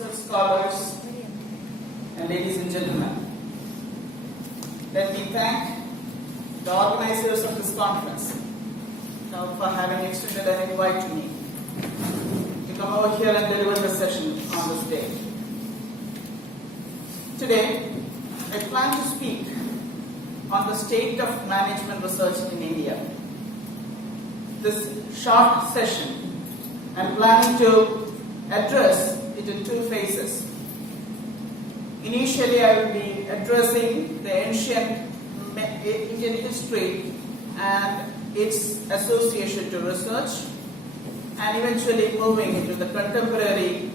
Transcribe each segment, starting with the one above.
research scholars, and ladies and gentlemen, let me thank the organizers of this conference for having extended an invite to me to come over here and deliver the session on this day. Today, I plan to speak on the state of management research in India. This short session, I'm planning to address it in two phases. Initially, I will be addressing the ancient Indian history and its association to research, and eventually moving into the contemporary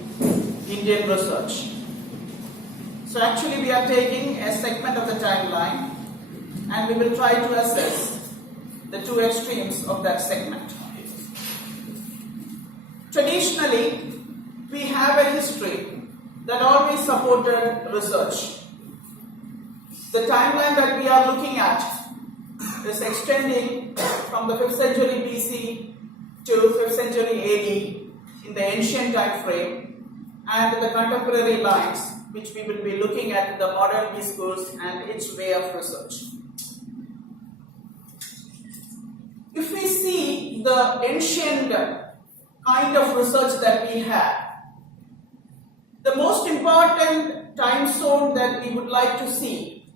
Indian research. So actually we are taking a segment of the timeline and we will try to assess the two extremes of that segment. Traditionally, we have a history that always supported research. The timeline that we are looking at is extending from the 5th century BC to 5th century AD in the ancient time frame, and the contemporary lines which we will be looking at the modern discourse and its way of research. If we see the ancient kind of research that we had, the most important time zone that we would like to see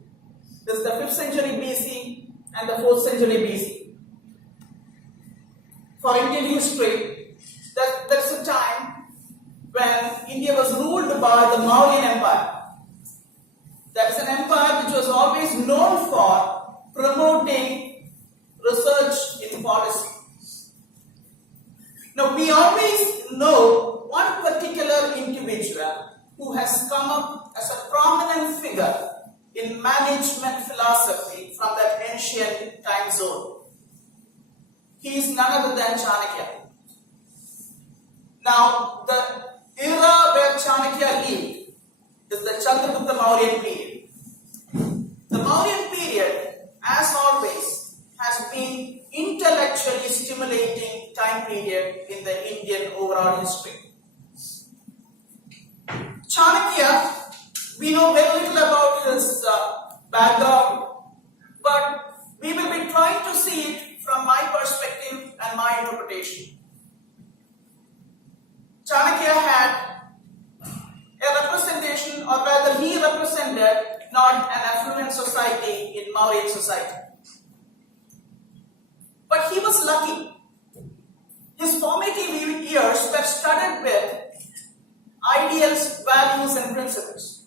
is the 5th century BC and the 4th century BC. For Indian history, that's a time when India was ruled by the Mauryan Empire. That's an empire which was always known for promoting research in policy. Now, we always know one particular individual who has come up as a prominent figure in management philosophy from that ancient time zone. He is none other than Chanakya. Now, the era where Chanakya lived is the Chandragupta Mauryan period. The Mauryan period, as always, has been intellectually stimulating time period in the Indian overall history. Chanakya, we know very little about his background, but we will be trying to see it from my perspective and my interpretation. Chanakya had a representation, or rather he represented not an affluent society in Mauryan society. But he was lucky. His formative years were studded with ideals, values and principles.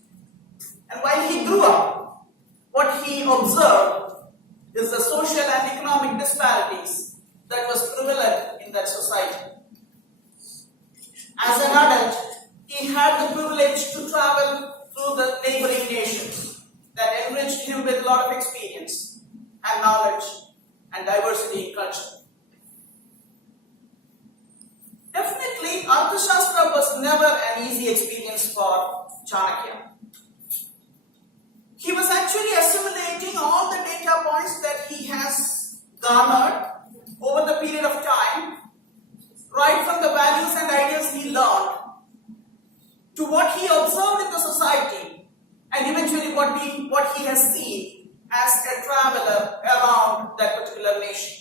And while he grew up, what he observed is the social and economic disparities that was prevalent in that society. As an adult, he had the privilege to travel through the neighboring nations that enriched him with a lot of experience and knowledge and diversity in culture. Definitely, Arthashastra was never an easy experience for Chanakya. He was actually assimilating all the data points that he has garnered over the period of time, right from the values and ideas he learned to what he observed in the society, and eventually what he has seen as a traveler around that particular nation.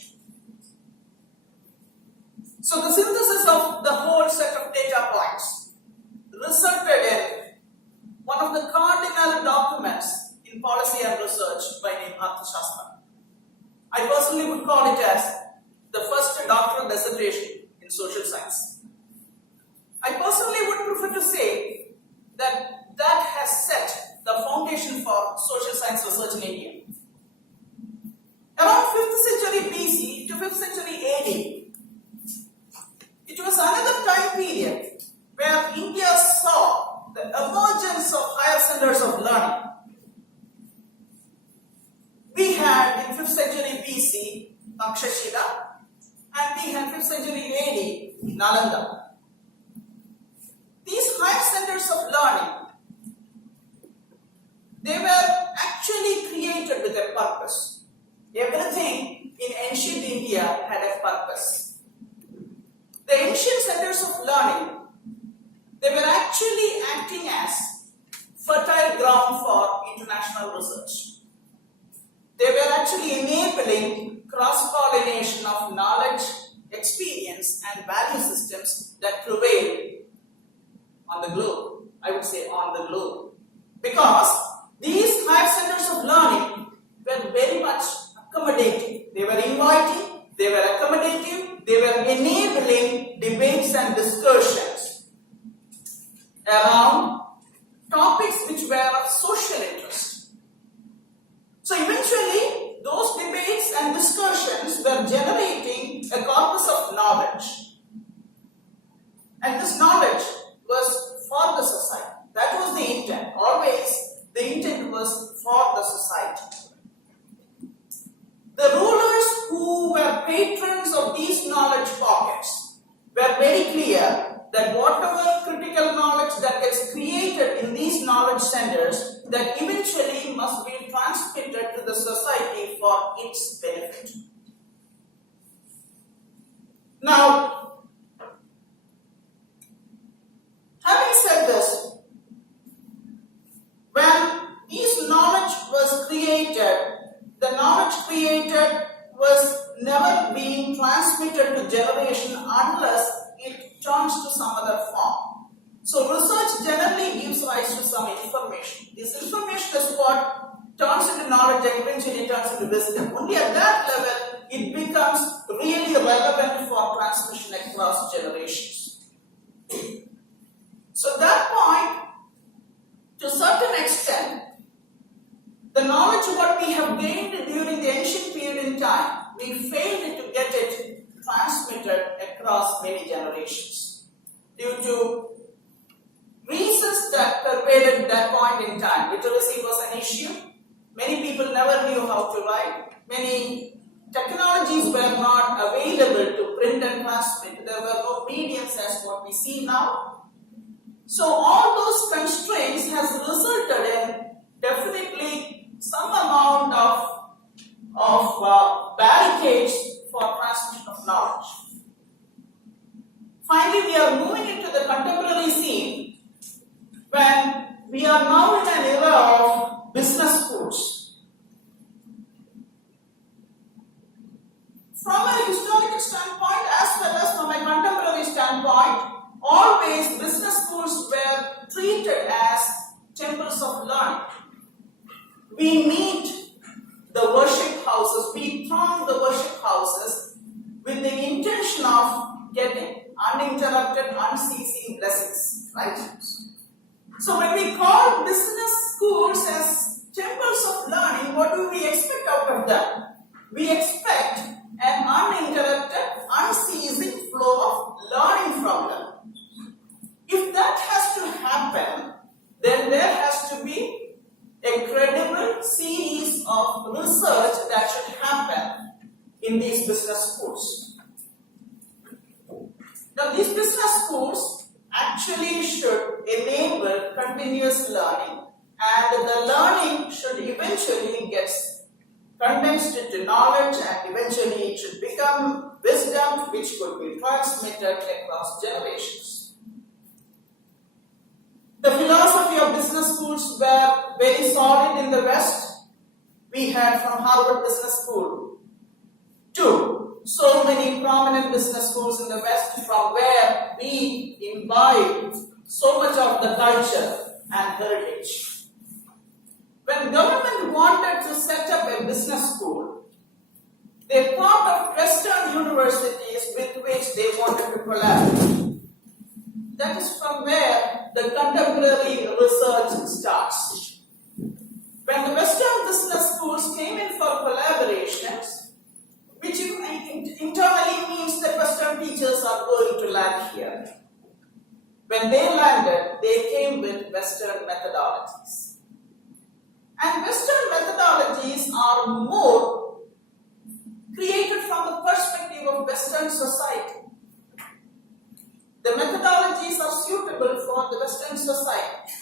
So the synthesis of the whole set of data points resulted in one of the cardinal documents in policy and research by name Arthashastra. I personally would call it as the first doctoral dissertation in social science. I personally would prefer to say that that has set the foundation for social science research in India. Around 5th century BC to 5th century AD, it was another time period where India saw the emergence of higher centers of learning. We had in 5th century BC Takshashila, and we had 5th century AD Nalanda. These higher centers of learning, they were actually created with a purpose. Everything in ancient India had a purpose. The ancient centers of learning, they were actually acting as fertile ground for international research. They were actually enabling cross-pollination of knowledge, experience, and value systems that prevail on the globe. I would say on the globe. Because these higher centers of learning were very much accommodating. They were inviting, they were accommodative, they were enabling debates and discussions around topics which were of social interest. So eventually, those debates and discussions were generating a corpus of knowledge. And this knowledge was for the society. That was the intent. Always, the intent was for the society. The rulers who were patrons of these knowledge pockets were very clear that whatever critical knowledge that gets created in these knowledge centers, that eventually must be transmitted to the society for its benefit. Now, having said this, when this knowledge was created, the knowledge created was never being transmitted to generation unless it turns to some other form. So research generally gives rise to some information. This information is what turns into knowledge and eventually turns into wisdom. Only at that level it becomes really relevant for transmission across generations. So at that point, to a certain extent, the knowledge what we have gained during the ancient period in time, we failed to get it transmitted across many generations due to reasons that pervaded that point in time. Literacy was an issue. Many people never knew how to write. Many technologies were not available to print and transmit. There were no mediums as what we see now. So all those constraints has resulted in definitely some amount of barricades for transmission of knowledge. Finally, we are moving into the contemporary scene when we are now in an era of business schools. From a historical standpoint as well as from a contemporary standpoint, always business schools were treated as temples of learning. We meet the worship houses, we throng the worship houses with the intention of getting uninterrupted, unceasing blessings, right? So when we call business schools as temples of learning, what do we expect out of them? We expect an uninterrupted, unceasing flow of learning from them. If that has to happen, then there has to be a credible series of research that should happen in these business schools. Now, these business schools actually should enable continuous learning, and the learning should eventually get condensed into knowledge, and eventually it should become wisdom which could be transmitted across generations. The philosophy of business schools were very solid in the West. We had from Harvard Business School to so many prominent business schools in the West, from where we imbibe so much of the culture and heritage. When government wanted to set up a business school, they thought of Western universities with which they wanted to collaborate. That is from where the contemporary research starts. When the Western business schools came in for collaborations, which internally means that Western teachers are going to land here. When they landed, they came with Western methodologies. And Western methodologies are more created from the perspective of Western society. The methodologies are suitable for the Western society.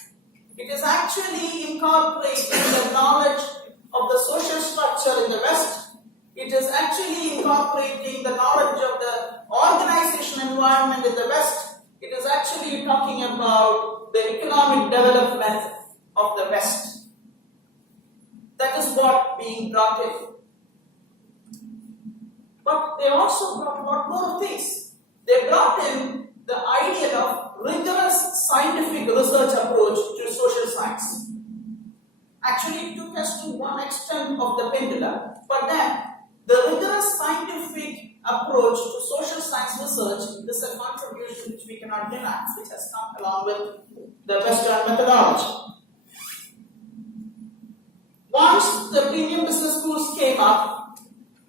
It is actually incorporating the knowledge of the social structure in the West. It is actually incorporating the knowledge of the organization environment in the West. It is actually talking about the economic development of the West. That is what being brought in. But they also brought a lot more things. They brought in the idea of rigorous scientific research approach to social science. Actually, it took us to one extent of the pendulum, but then the rigorous scientific approach to social science research is a contribution which we cannot deny, which has come along with the Western methodology. Once the premium business schools came up,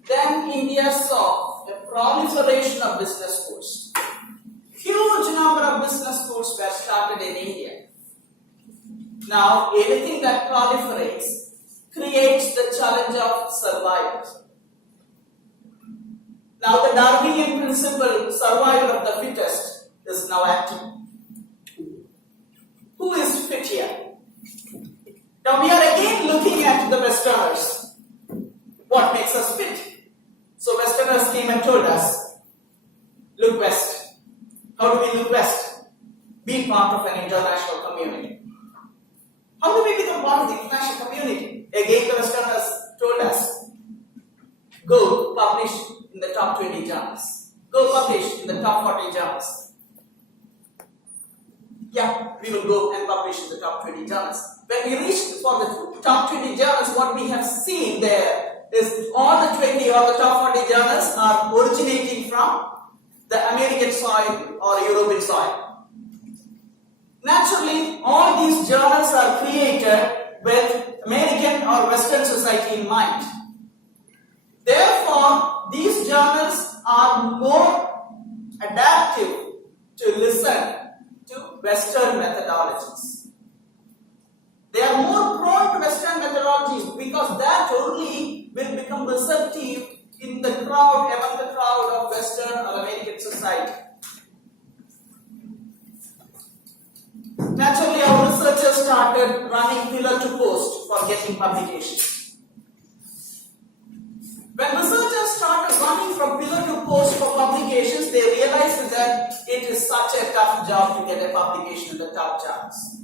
then India saw a proliferation of business schools. Huge number of business schools were started in India. Now, anything that proliferates creates the challenge of survival. Now, the Darwinian principle, survival of the fittest, is now active. Who is fit here? Now, we are again looking at the Westerners. What makes us fit? So, Westerners came and told us, look west. How do we look west? Be part of an international community. How do we become part of the international community? Again, the Westerners told us, go publish in the top 20 journals. Go publish in the top 40 journals. Yeah, we will go and publish in the top 20 journals. When we reach for the top 20 journals, what we have seen there is all the 20 or the top 40 journals are originating from the American soil or European soil. Naturally, all these journals are created with American or Western society in mind. Therefore, these journals are more adaptive to listen to Western methodologies. They are more prone to Western methodologies because that only will become receptive in the crowd, among the crowd of Western or American society. Naturally, our researchers started running pillar to post for getting publications. When researchers started running from pillar to post for publications, they realized that it is such a tough job to get a publication in the top charts.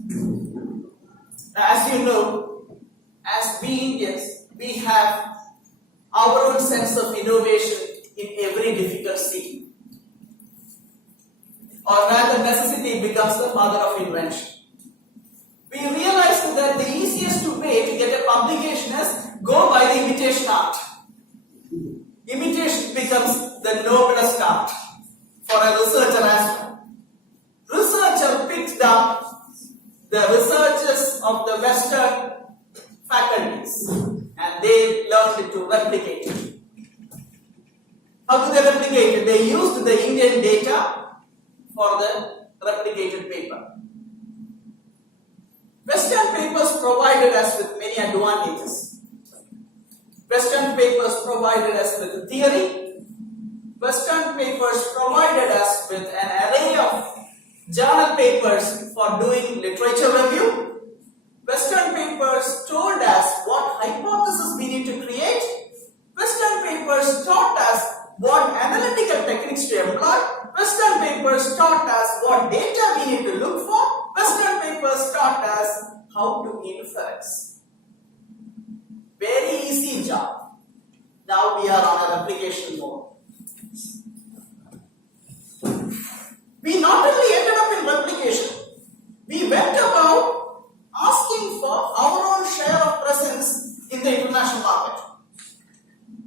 As you know, as we Indians, we have our own sense of innovation in every difficult city. Or rather, necessity becomes the mother of invention. We realized that the easiest way to get a publication is go by the imitation art. Imitation becomes the noblest art for a researcher as well. Researcher picked up the researches of the Western faculties and they learned to replicate it. How do they replicate it? They used the Indian data for the replicated paper. Western papers provided us with many advantages. Western papers provided us with theory. Western papers provided us with an array of journal papers for doing literature review. Western papers told us what hypothesis we need to create. Western papers taught us what analytical techniques to employ. Western papers taught us what data we need to look for. Western papers taught us how to inference. Very easy job. Now we are on a replication mode. We not only ended up in replication, we went about asking for our own share of presence in the international market.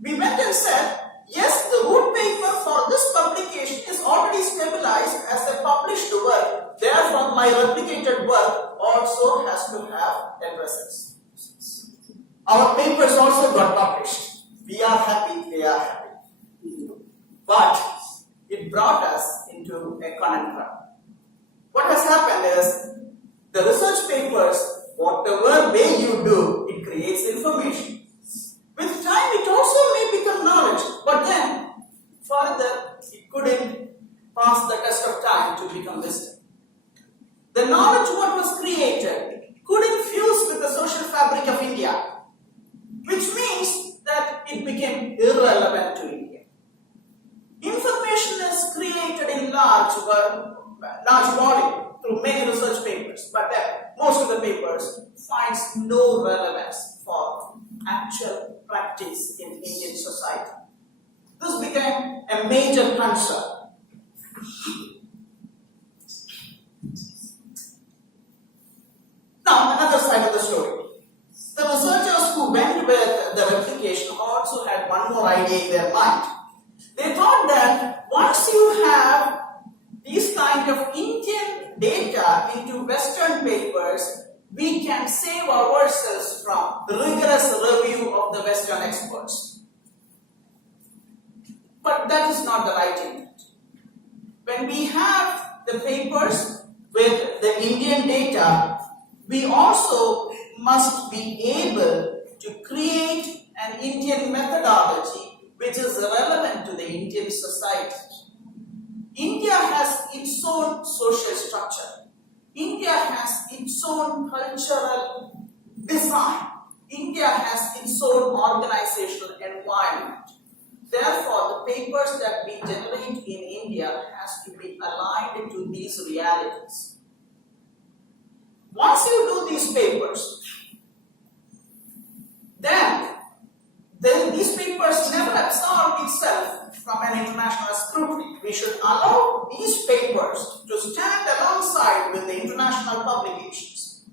We went and said, yes, the root paper for this publication is already stabilized as a published work. Therefore, my replicated work also has to have a presence. Our papers also got published. We are happy, they are happy. But it brought us into a conundrum. What has happened is, the research papers, whatever way you do, it creates information. With time, it also may become knowledge, but then further, it couldn't pass the test of time to become wisdom. The knowledge what was created couldn't fuse with the social fabric of India, which means that it became irrelevant to India. Information is created in large most of the papers, finds no relevance for actual practice in Indian society. This became a major concern. Now, another side of the story. The researchers who went with the replication also had one more idea in their mind. They thought that once you have these kind of Indian data into Western papers, we can save ourselves from the rigorous review of the Western experts. But that is not the right intent. When we have the papers with the Indian data, we also must be able to create an Indian methodology which is relevant to the Indian society. India has its own social structure. India has its own cultural design. India has its own organizational environment. Therefore, the papers that we generate in India has to be aligned to these realities. Once you do these papers, then these papers never absorb itself from an international scrutiny. We should allow these papers to stand alongside with the international publications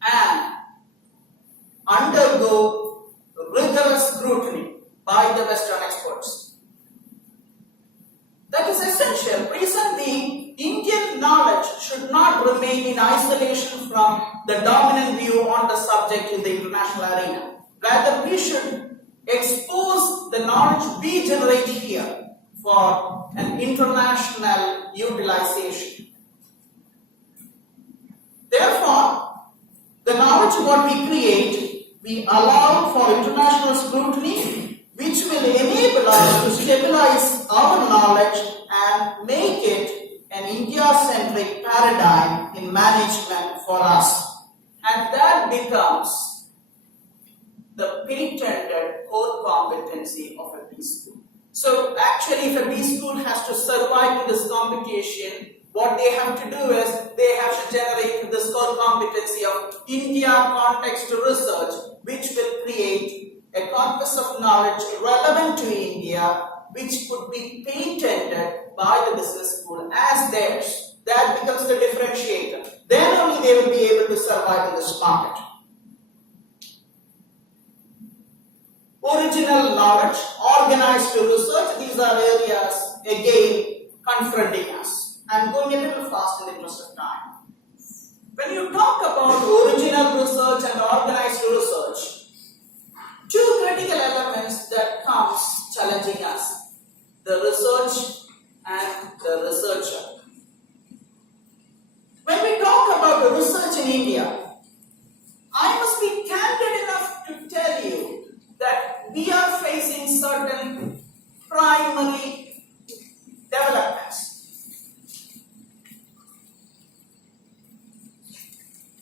and undergo rigorous scrutiny by the Western experts. That is essential. Reason being, Indian knowledge should not remain in isolation from the dominant view on the subject in the international arena. Rather, we should expose the knowledge we generate here for an international utilization. Therefore, the knowledge what we create, we allow for international scrutiny, which will enable us to stabilize our knowledge and make it an India-centric paradigm in management for us. And that becomes the patented core competency of a B school. So actually, if a B school has to survive in this competition, what they have to do is they have to generate this core competency of India context research, which will create a corpus of knowledge relevant to India, which could be patented by the business school as theirs. That becomes the differentiator. Then only they will be able to survive in this market. Original knowledge, organized to research, these are areas again confronting us. I'm going a little fast in the interest of time. When you talk about original research and organized research, two critical elements that comes challenging us: the research and the researcher. When we talk about the research in India, I must be candid enough to tell you that we are facing certain primary developments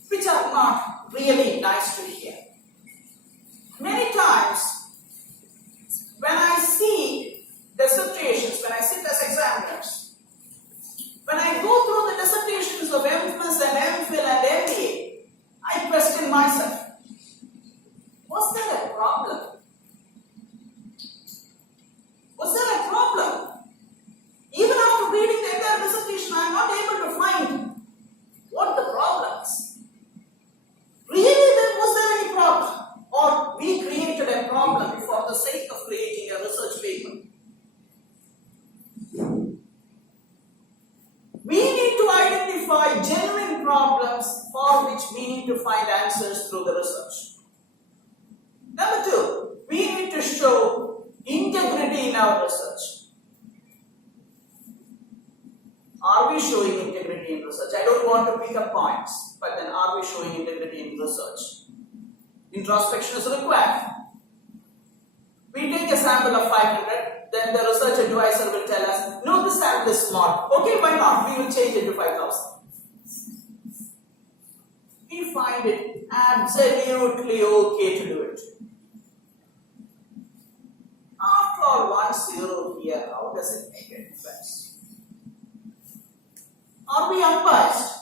which are not really nice to hear. Many times, when I see dissertations, when I sit as examiners, when I go through the dissertations of MPhil and MPhil and MBA, I question myself, was there a problem? Was there a problem? Even after reading the entire dissertation, I am not able to find what the problem is. Really, was there any problem? Or we created a problem for the sake of creating a research paper? We need to identify genuine problems for which we need to find answers through the research. Number two, we need to show integrity in our research. Are we showing integrity in research? I don't want to pick up points, but then are we showing integrity in research? Introspection is required. We take a sample of 500, then the research advisor will tell us, no, this sample is small. Okay, why not? We will change it to 5,000. We find it absolutely okay to do it. After all, 1-0 here, how does it make a difference? Are we unbiased?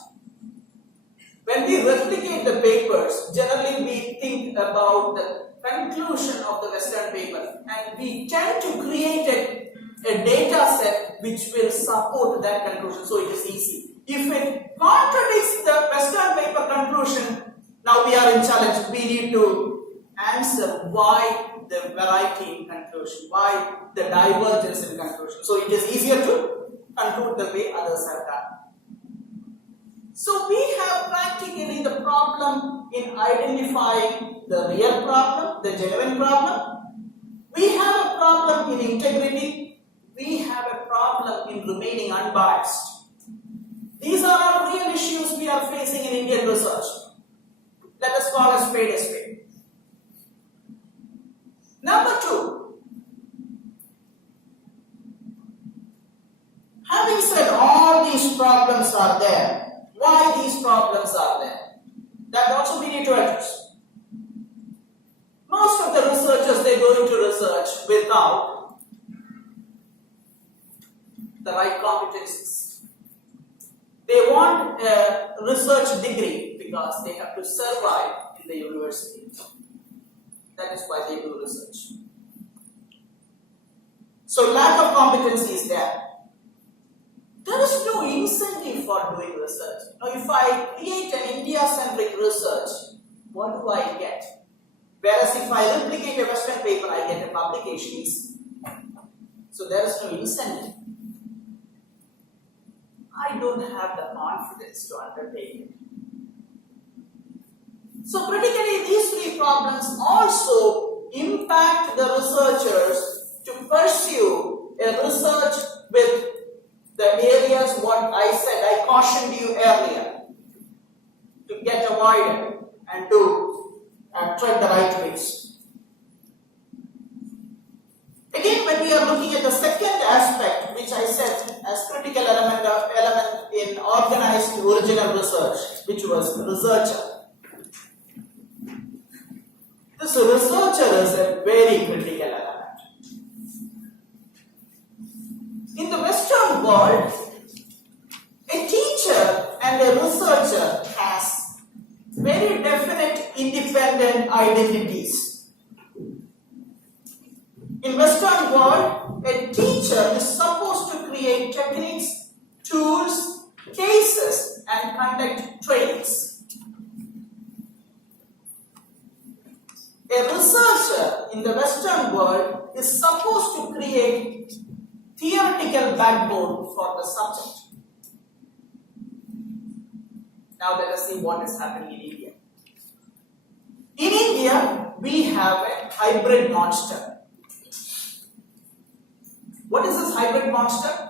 When we replicate the papers, generally we think about the conclusion of the Western paper, and we tend to create a data set which will support that conclusion, so it is easy. If it contradicts the Western paper conclusion, now we are in challenge. We need to answer why the variety in conclusion, why the divergence in conclusion. So it is easier to conclude the way others have done. So we have practically the problem in identifying the real problem, the genuine problem. We have a problem in integrity. We have a problem in remaining unbiased. These are our real issues we are facing in Indian research. Let us call a spade a spade. Number two, having said all these problems are there, why these problems are there? That also we need to address. Most of the researchers, they go into research without the right competencies. They want a research degree because they have to survive in the university. That is why they do research. So lack of competency is there. There is no incentive for doing research. Now, if I create an India-centric research, what do I get? Whereas if I replicate a Western paper, I get a publications. So there is no incentive. I don't have the confidence to undertake it. So critically, these three problems also impact the researchers to pursue a research with the areas what I said, I cautioned you earlier, to get avoided and to tread the right ways. Again, when we are looking at the second aspect, which I said as critical element in organized original research, which was researcher. This researcher is a very critical element. In the Western world, a teacher and a researcher has very definite independent identities. In Western world, a teacher is supposed to create techniques, tools, cases, and conduct trainings. A researcher in the Western world is supposed to create theoretical backbone for the subject. Now let us see what is happening in India. In India, we have a hybrid monster. What is this hybrid monster?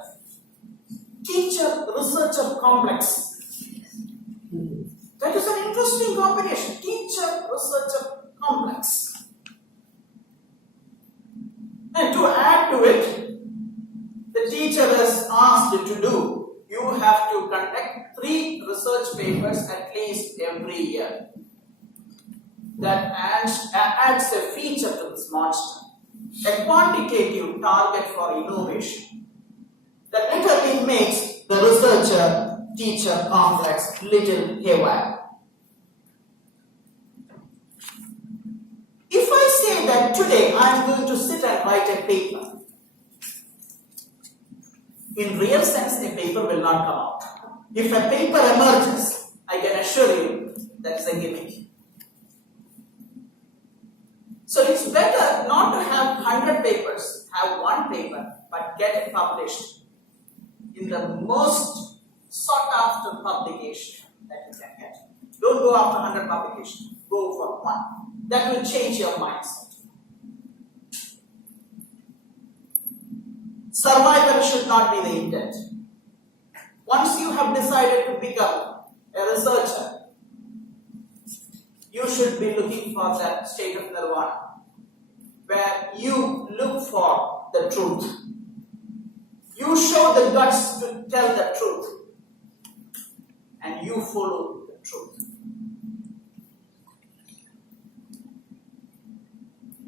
Teacher-researcher complex. That is an interesting combination. Teacher-researcher complex. And to add to it, the teacher is asked to do, you have to conduct 3 research papers at least every year. That adds a feature to this monster, a quantitative target for innovation. That literally makes the researcher-teacher complex little haywire. If I say that today I am going to sit and write a paper, in real sense, a paper will not come out. If a paper emerges, I can assure you that's a gimmick. So it's better not to have 100 papers, have one paper, but get it published in the most sought after publication that you can get. Don't go after 100 publications, go for one. That will change your mindset. Survival should not be the intent. Once you have decided to become a researcher, you should be looking for that state of nirvana, where you look for the truth. You show the guts to tell the truth, and you follow the truth.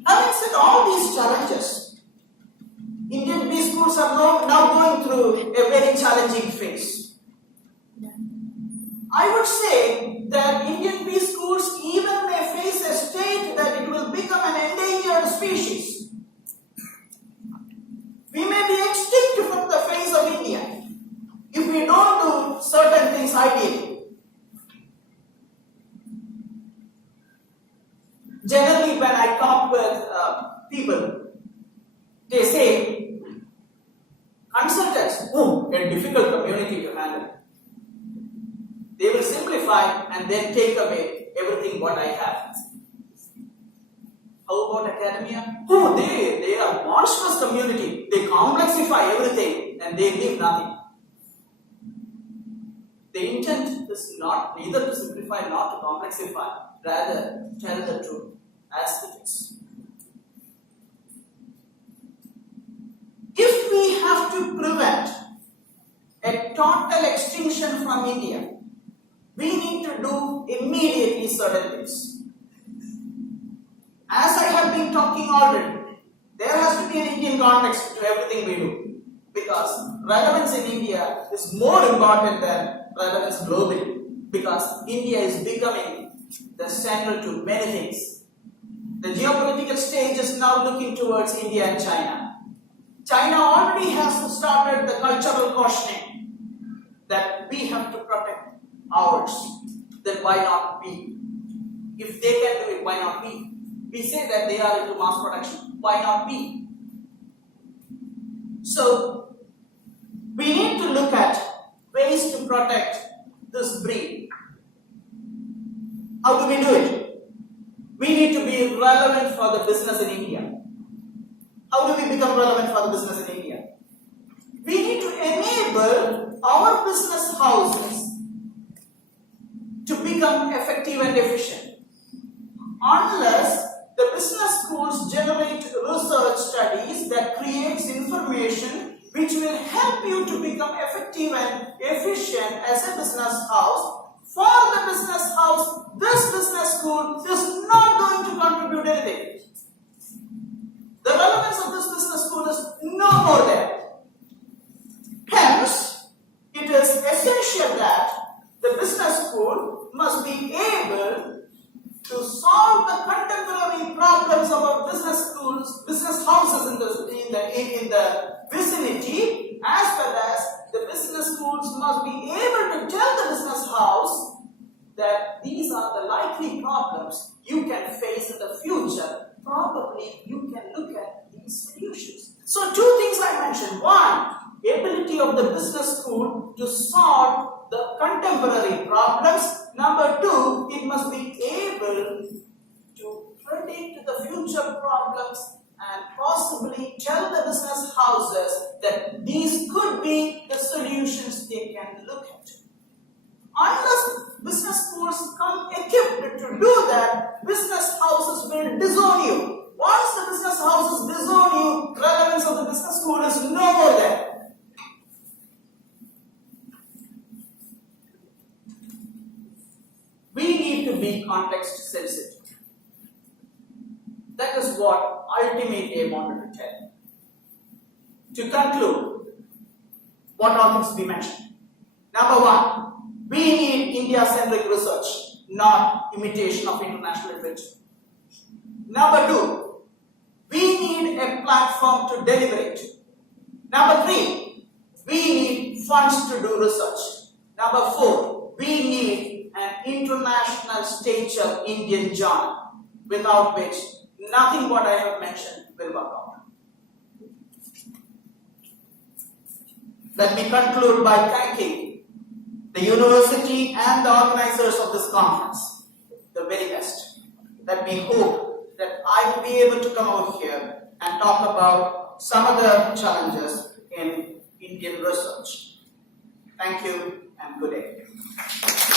Having said all these challenges, Indian B schools are now going through a very challenging phase. I would say that Generally, when I talk with people, they say, consultants, a difficult community to handle. They will simplify and then take away everything what I have. How about academia? They are a monstrous community. They complexify everything and they leave nothing. The intent is not neither to simplify nor to complexify, rather tell the truth as it is. If we have to prevent a total extinction from India, we need to do immediately certain things. As I have been talking already, there has to be an Indian context to everything we do, because relevance in India is more important than relevance globally, because India is becoming the center to many things. The geopolitical stage is now looking towards India and China. China already has started the cultural cautioning that we have to protect ours. Then why not we? If they can do it, why not we? We say that they are into mass production. Why not we? So, we need to look at ways to protect this breed. How do we do it? We need to be relevant for the business in India. How do we become relevant for the business in India? We need to enable our business houses to become effective and efficient. Unless the business schools generate research studies that creates information which will help you to become effective and efficient as a business house. For the business house, this business school is not going to contribute anything. The relevance of this business school is no more there. Hence, it is essential that the business school must be able to solve the contemporary problems of our business schools, business houses in the vicinity, as well as the business schools must be able to tell the business house that these are the likely problems you can face in the future. Probably you can look at these solutions. So two things I mentioned. One, ability of the business school to solve the contemporary problems. Number two, it must be able to predict the future problems and possibly tell the business houses that these could be the solutions they can look at. Unless business schools come equipped to do that, business houses will disown you. Once the business houses disown you, relevance of the business school is no more there. We need to be context sensitive. That is what ultimately I wanted to tell. To conclude, what all things we mentioned. Number one, we need India-centric research, not imitation of international literature. Number two, we need a platform to deliberate. Number three, we need funds to do research. Number four, we need an international stature Indian journal, without which nothing what I have mentioned will work out. Let me conclude by thanking the university and the organizers of this conference, the very best. Let me hope that I will be able to come out here and talk about some of the challenges in Indian research. Thank you and good day.